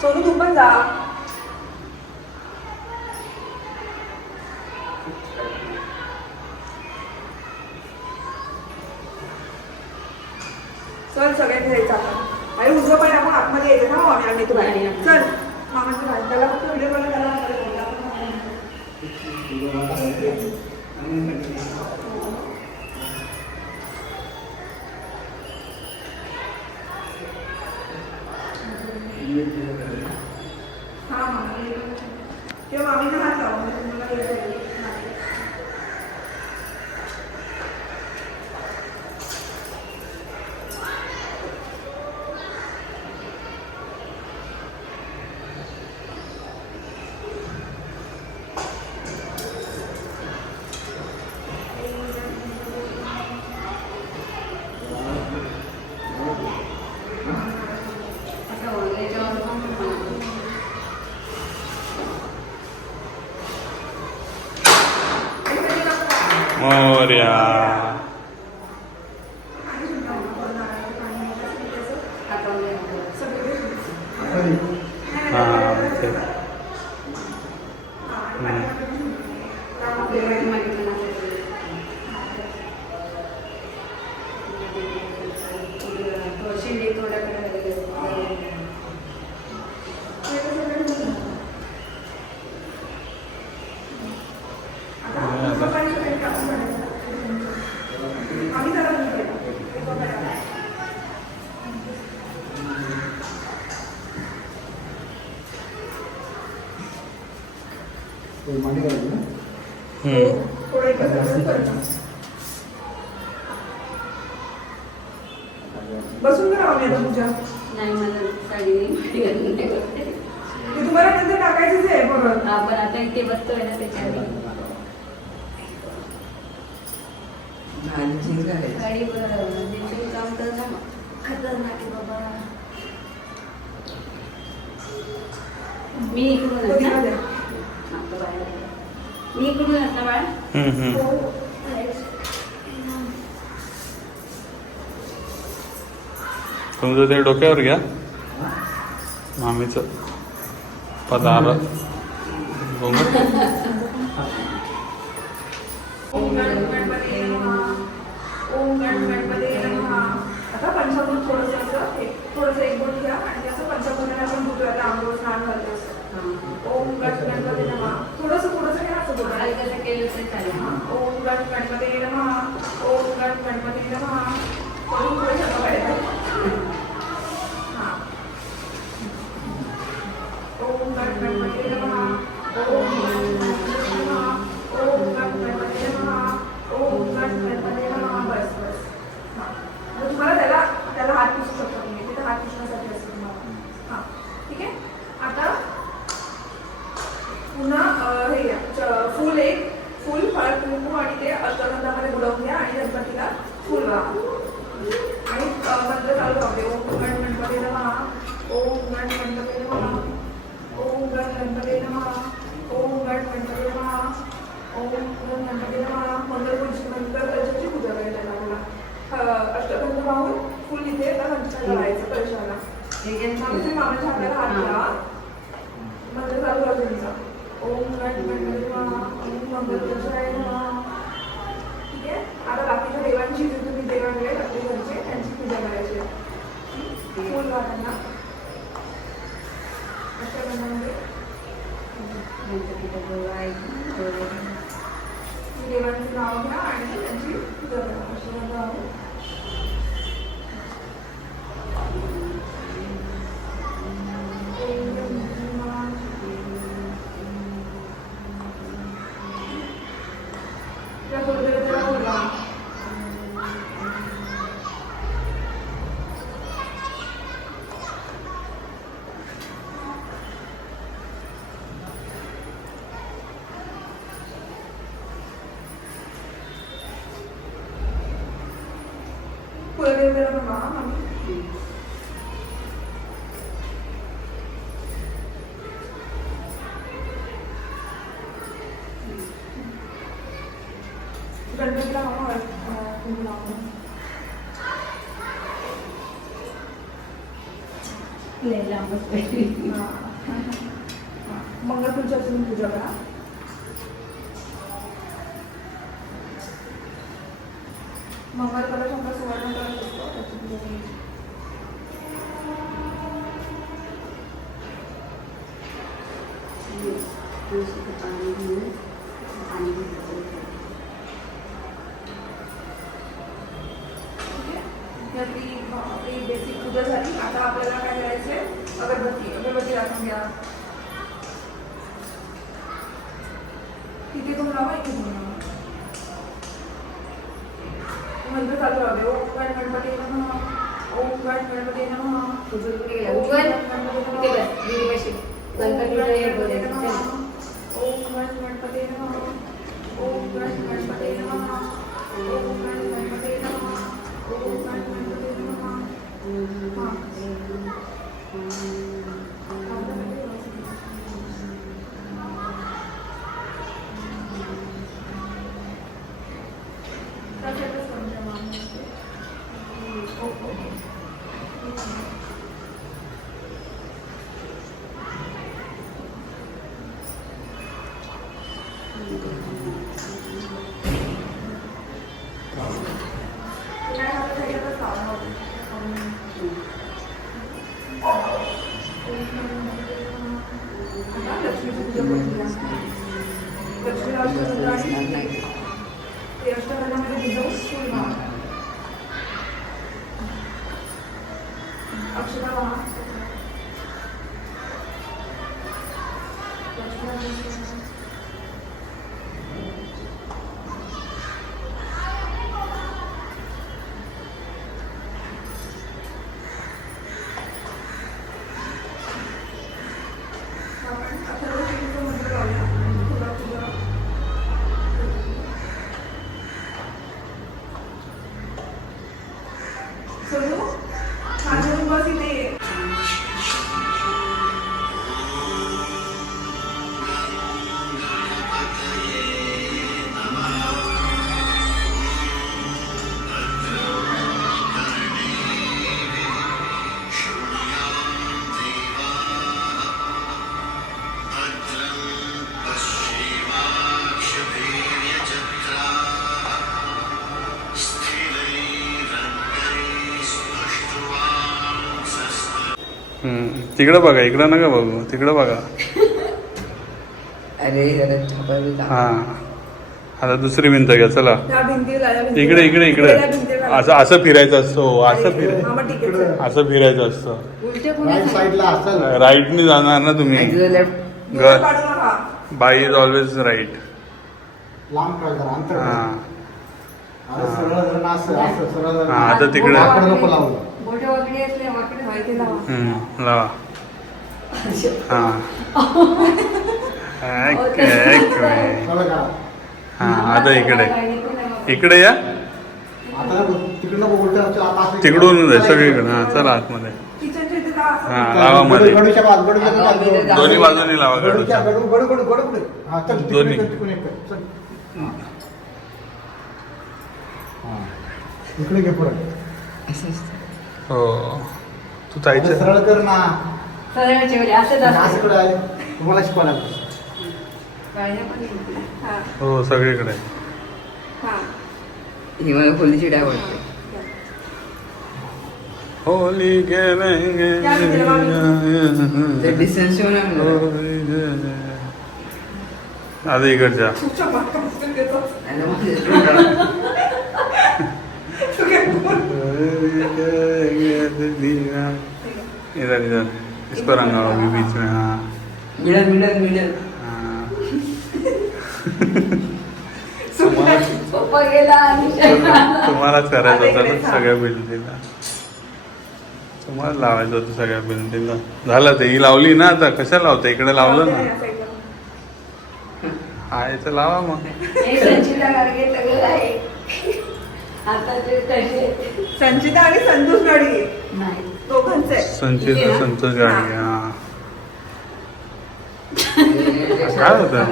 सोनू तू पण जा. चल सगळ्यांनी जायचं आपण. आणि उजवं पण आपण आतमध्ये यायचं ना आम्ही तुला. चल मामाचं बाहेर त्याला फक्त व्हिडिओ बनवला त्याला हां हां किंवा मामीनं हात लावा तुम्हाला मोरया. बसून करा आम्ही आता पूजा. नाही मला साडी नाही ते तुम्हाला नंतर टाकायचंच आहे बरोबर. आपण आता इथे बसतोय ना त्याच्यावर गाडीवर काम करणं खतरनाक आहे बाबा. मी इकडूनच ना मी इकडूनच ना बाळा. तुमचं ते डोक्यावर घ्या मामीचं पदार घोंगट. ओम गणपती नमः. ओम गणपती नमः. आता पंचामृत थोडंसं असं थोडंसं एक बोट घ्या आणि असं पंचामृताने आपण धुतोय आता आंघोळ स्नान घालतो असं. ओम गणपती नमः. थोडंसं घ्या असं बोट. कसं केलं तरी चालेल. ओम गणपती नमः. ओम गणपती नमः. करून पुढे सगळं पाहिजे. हां. ओम गणपती नमः. ओम गणपती नमः. ओम गणपती नमः. ओम गणपती नमः. बस बस. हां. तुम्हाला त्याला हात पुसू शकता तुम्ही. तिथे हात पुसण्यासाठी असतं तुम्हाला. हां ठीक आहे. आता पुन्हा हे घ्या फूल हळद कुंकू आणि ते अष्टगंधामध्ये बुडवून घ्या आणि गणपतीला फूल वाहा आणि मंत्र चालू राहते. ओम गणपती नमः. ओम गणपती नमः. ओम गणपती नमः. ओम गणपती नमः. ओम गणपती नमः. मंगलपूजेची पूजा करायला लागला. अष्टगंध वाहून फुल इथे घंटा लावायचं कलशाला. मामाच्या हाताला हात द्या. मंत्र चालू राहतो तुमचा. ओम गणपती नमः. ओम मंगलपूजाय नमः. ठीक आहे. आता बाकीच्या देवांची जी तुम्ही देवांकडे आपले घरचे त्यांची पूजा करायची आहे. फुल वाहताना अष्टगंधामध्ये देवांचं नाव घ्या आणि त्यांची पूजा करा. अष्टगंध वाहून गणपतीला लय लांबच पाहिजे. मंगळपूरची पूजा करा. मंगळ कलश आपला सुवर्ण कलश असतो त्याची पूजा करायची. तुळशीचं पाणी घेऊन पाणी घालायचं. तर ती बेसिक पूजा झाली. आता आपल्याला काय करायचंय, अगरबत्ती दाखवून घ्या. तिथे तुम्ही लावा, इथे तुम्ही लावा. मंत्र चालू राहू दे. ओम गण गणपती नमः, ओम गण गणपती नमः, गणपती गणपती नमः. ओम गण गणपती नमः, ओम गण गणपती नमः, ओम गण गणपती नमः, ओम गण गणपती नमः. तिकडं बघा, इकडं नका बघू, तिकडं बघा. अरे जरा हा, आता दुसरी भिंत घ्या. चला त्या भिंतीला इकडे इकडे इकडे. असं असं फिरायचं असतं. असं असं फिरायचं असतं. राईटनी जाणार ना तुम्ही. बाई इज ऑलवेज राईट. हा, आता तिकडे लावा. हा हा, आता इकडे इकडे या. तिकडून सगळीकडे. हा, चला आतमध्ये. हा, लावा मध्ये. दोन्ही बाजूनी लावा गडूच्या. दोन्ही. इकडे घे पुढे. हो, तू ताईचं सरळ कर ना. असं तुम्हाला शिकवायला हो, सगळीकडे. ही मला खोलीची डाय वाटते. होली गेलेंगे. डिस्टन्स आता इकडच्या. इधर इधर इस पर रंगा होगी बीच में. हाँ, मिडल मिडल मिडल. पप्पा गेला. तुम्हालाच करायचं होतं ना सगळ्या भिंतीला. तुम्हाला लावायचं होतं सगळ्या भिंतीला. झालं ते. ही लावली ना. आता कशा लावता? इकडे लावलं ना. हा, याचं लावा मग. संचिता आणि संतोष गाडी दोघांचे. संचिता संतोष गाडी. हा, काय होतं?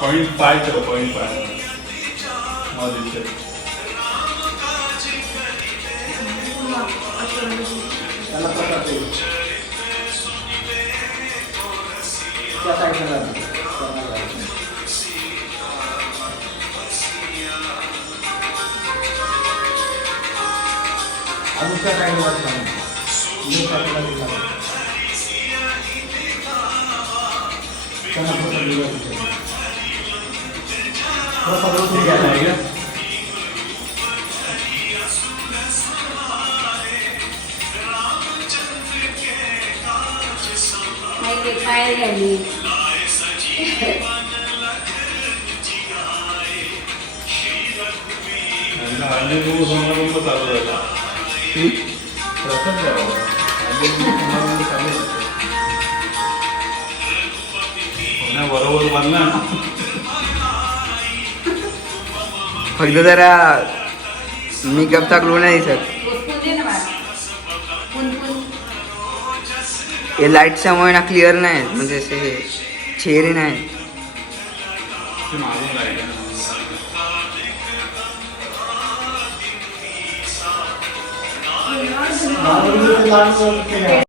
0.5 ठेव 0.5 मला दिसेल. त्याला प्रसाद दे. त्या साईडला लागेल. अजून त्या साईडला लागेल. त्यांना प्रसाद दिला तिथे. प्रसाद रोज ठीक आहे का? नाही ते काय घ्यायली हल्ली तू समारंभ चालू झाला. प्रसाद द्यावा. हल्ली समारंभ चालू झाला. बरोबर बनला ना. फक्त जरा मेकअपचा ग्लो नाही दिसत. पुन दे ना मला पुन हे लाईटच्यामुळे ना क्लिअर नाही म्हणजे असे हे चेहरे नाही. ते मागून राहिलं. लहान केलं.